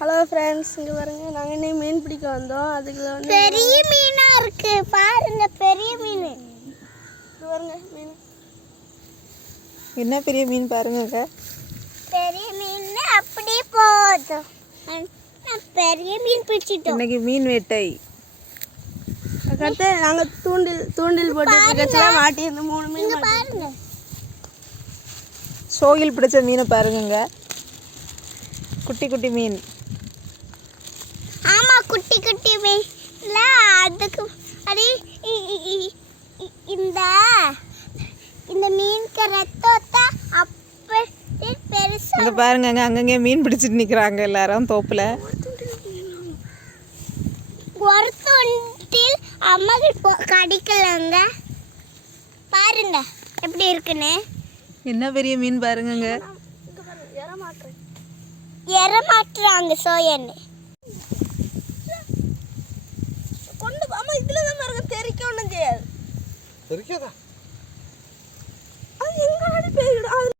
Hello friends, இங்கே பாருங்க, நாங்கள் இன்னும் மீன் பிடிக்க வந்தோம். அதுக்கு வந்து பெரிய மீனா இருக்கு பாருங்க, பெரிய மீன். இது பாருங்க மீன். என்ன பெரிய மீன் பாருங்க. பெரிய மீன் அப்படியே போதும். பெரிய மீன் பிடிச்சிட்டோம். இன்னைக்கு மீன் வேட்டை. அதுக்கடுத்து நாங்கள் தூண்டில் போட்டு மாட்டி இந்த 3 மீன் பாருங்க. சோயில் பிடிச்ச மீனை பாருங்க. குட்டி குட்டி மீன். ஆமா, குட்டி குட்டி மீன்ல அதுக்கு அது இந்த மீனுக்கு ரத்தத்தை அப்படி பெருசா இங்க பாருங்க, அங்கங்க மீன் பிடிச்சிட்டு நிக்கிறாங்க எல்லாரும் தோப்புல. ஒரு தொண்டில் அம்மா கடிக்கலங்க. பாருங்க எப்படி இருக்குன்னு. என்ன பெரிய மீன் பாருங்க. எறமாட்டுறாங்க சோயன்னு. கொண்டு ஆமா, இதுல தான் பாருங்க, தெரிக்க ஒன்றும் செய்யாது. தெரிக்காதா? அது எங்க போயிடும்.